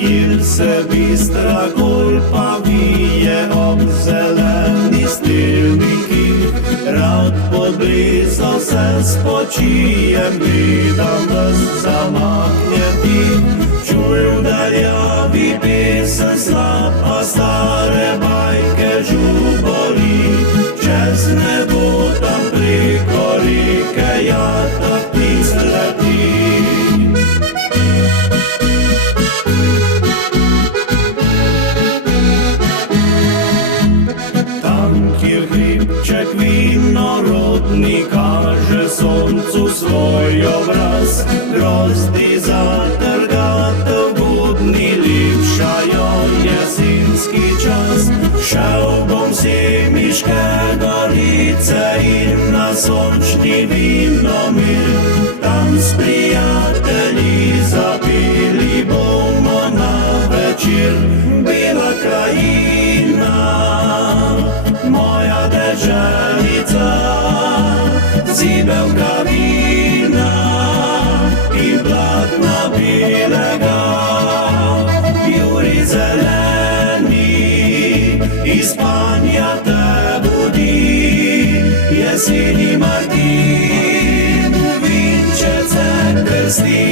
Гірце бістра кульпа віє об зелені стільники, рад поблизо се спочієм, відом без замахнєті. Чую даляві пісень слаб, а старе байке жуборі, чесне там при корі, я так після ті. Хлібчик винородний каже сонцу свой образ, грозди затергати в будний ліпшає ясінський час. Шелбом сімішке горіться і на сончні віномир, там з приятелі запілі бомо на вечір. Біла країна, moja Deczelica, zibełka wina i blatna bilega, Juri zeleni i Spania te budi, jeseni Martin, winczece krsti.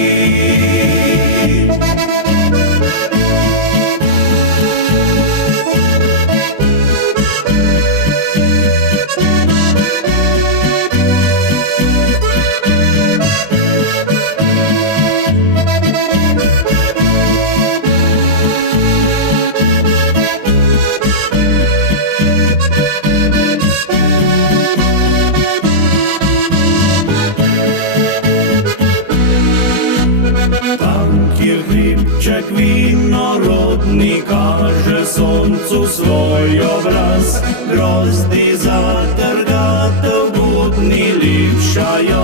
Хлібчик винородний каже сонцу свой образ, грозди затергати в будний ліпшає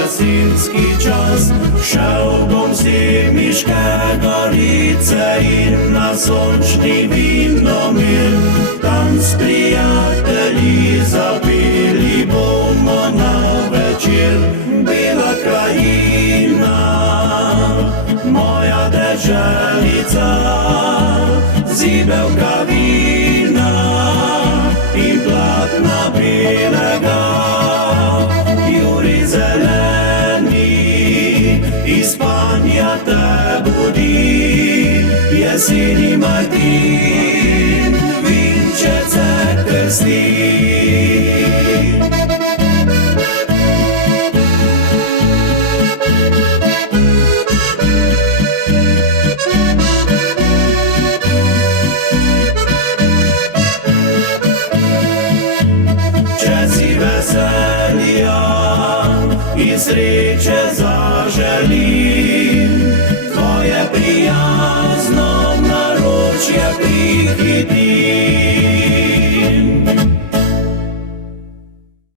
ясінський час. Шелбом сімішке горіться і на сончний віномир, там з приятелі запілі бомо на вечір. Біла країна, moja Deczelica, zibełka wina i blatna bilega, Juri zeleni i Spania te budi, jeseni Martin, winczece krsti. I sreće zaželim, tvoje prijazno naročje prihiti.